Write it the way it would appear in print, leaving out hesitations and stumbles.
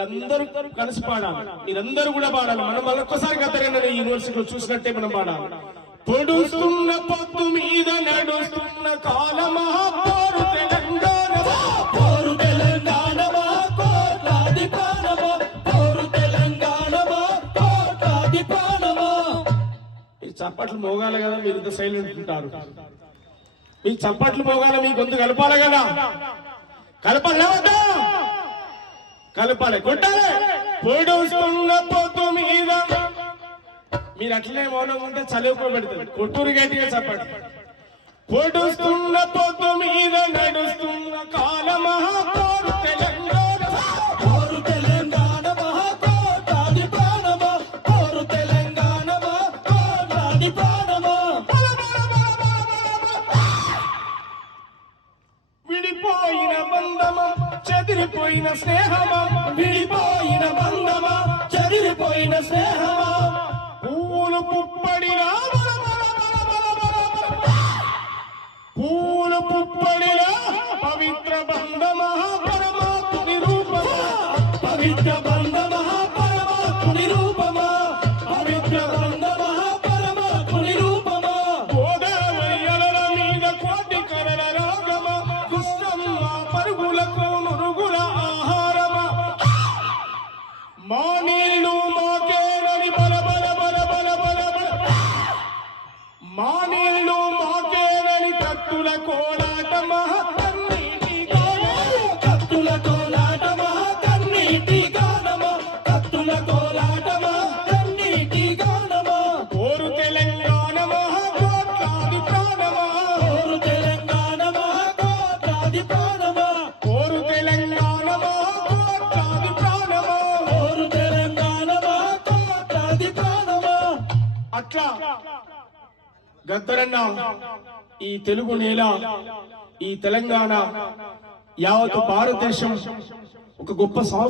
మీరందరూ కలిసి పాడాలి, మీరందరూ కూడా పాడాలి. మనం మరొకసారి గత యూనివర్సిటీలో చూసినట్టే మనం పాడాలి. పొడుస్తున్న పొత్తు మీద నడుస్తున్న కాలమా పోరు తెలంగాణమా, పోరు తెలంగాణమా, కోట్లాది ప్రాణమా, పోరు తెలంగాణమా, కోట్లాది ప్రాణమా. ఈ చప్పట్లు మోగాలి కదా, మీరు ఇంత సైలెంట్ ఉంటారు. మీ చప్పట్లు మోగాలి, మీ గొంతు కలపాలి కదా, కలపాలి కలపాలి కొట్టాలి. పొడుస్తున్న పొత్తు మీద, మీరు అట్లనే మౌనంగా ఉంటే చదువుకో పెడతారు. కొట్టూరు గట్టిగా చెప్పండి. పొడుస్తున్న పొత్తు మీద నడుస్తున్న కాలమా పోరు తెలంగాణ, పోరు తెలంగాణ, కోట్లాది ప్రాణమా, పోరు తెలంగాణ, కోట్లాది ప్రాణమా. విడిపోయిన బంధమా, చెదిరిపోయిన స్నేహమా, విడిపోయిన బంధమా, చెదిరిపోయిన స్నేహమా. పూలు పుప్పడిలా, పూలు పుప్పడిలా, పవిత్ర బంధమా పరమాత్ముని రూపమా, పవిత్ర బంధమా పరమాత్ముని రూపమా, పవిత్ర బంధమా పరమాత్ముని రూపమా. గోదావరి అలల మీద కోటి కరల రాగమా, కుష్టమ్మ పరుగులకు నురుగుల ఆహారమా. మా నీళ్ళు మాకేనని బల బల బల బల బల బల, మా నీళ్ళు మాకేనని కత్తుల కోలాటమా, కన్నీటి గానమా, కత్తుల కోలాటమా, కన్నీటి గానమా, కత్తుల కోలాటమా, కన్నీటి గానమా. పోరు తెలంగాణమా, కోట్లాది ప్రాణమా, పోరు తెలంగాణమా, కోట్లాది ప్రాణమా, పోరు తెలంగాణమా, కోట్లాది ప్రాణమా, పోరు తెలంగాణమా, కోట్లాది ప్రాణమా. అట్లా గద్దరన్న ఈ తెలుగు నేల, ఈ తెలంగాణ, యావత్ భారతదేశం ఒక గొప్ప సంస్కృతి.